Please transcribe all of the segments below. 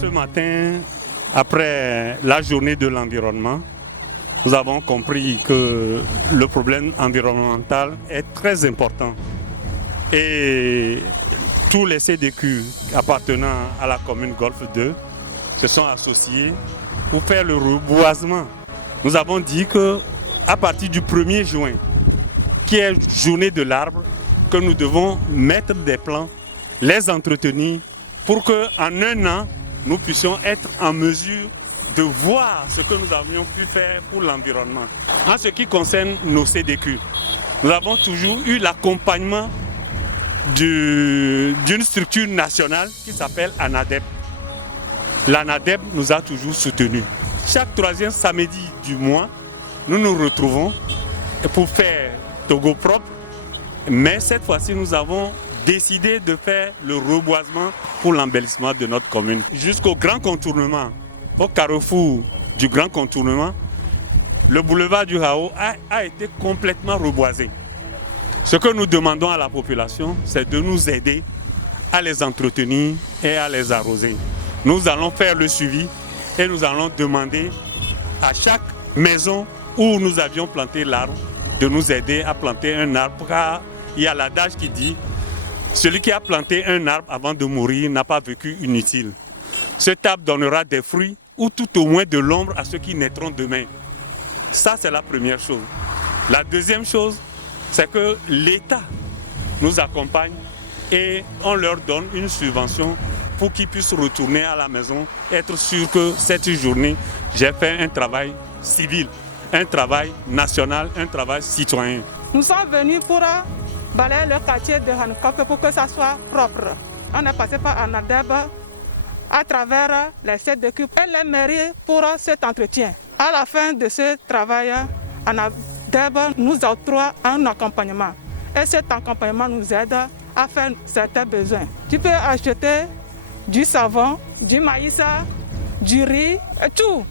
Ce matin, après la journée de l'environnement, nous avons compris que le problème environnemental est très important. Et tous les CDQ appartenant à la commune Golfe 2 se sont associés pour faire le reboisement. Nous avons dit qu'à partir du 1er juin, qui est journée de l'arbre, que nous devons mettre des plants, les entretenir pour qu'en un an, nous puissions être en mesure de voir ce que nous avions pu faire pour l'environnement. En ce qui concerne nos CDQ, nous avons toujours eu l'accompagnement d'une structure nationale qui s'appelle ANADEB. L'ANADEB nous a toujours soutenus. Chaque troisième samedi du mois, nous nous retrouvons pour faire Togo propre, mais cette fois-ci, nous avons décidé de faire le reboisement pour l'embellissement de notre commune. Jusqu'au grand contournement, au carrefour du grand contournement, le boulevard du Hao a été complètement reboisé. Ce que nous demandons à la population, c'est de nous aider à les entretenir et à les arroser. Nous allons faire le suivi et nous allons demander à chaque maison où nous avions planté l'arbre de nous aider à planter un arbre, car il y a l'adage qui dit « Celui qui a planté un arbre avant de mourir n'a pas vécu inutile ». Cet arbre donnera des fruits ou tout au moins de l'ombre à ceux qui naîtront demain. Ça, c'est la première chose. La deuxième chose, c'est que l'État nous accompagne et on leur donne une subvention pour qu'ils puissent retourner à la maison, être sûr que cette journée, j'ai fait un travail civil, un travail national, un travail citoyen. Nous sommes venus pour balayer le quartier de Hankope pour que ça soit propre. On est passé par ANADEB à travers les CDQ et les mairies pour cet entretien. À la fin de ce travail, ANADEB nous octroie un accompagnement. Et cet accompagnement nous aide à faire certains besoins. Tu peux acheter du savon, du maïs, du riz et tout.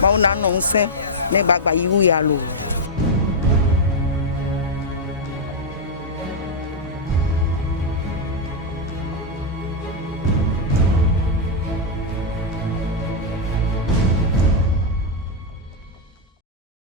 Mau na nong sen ne bagba yiwu ya lo.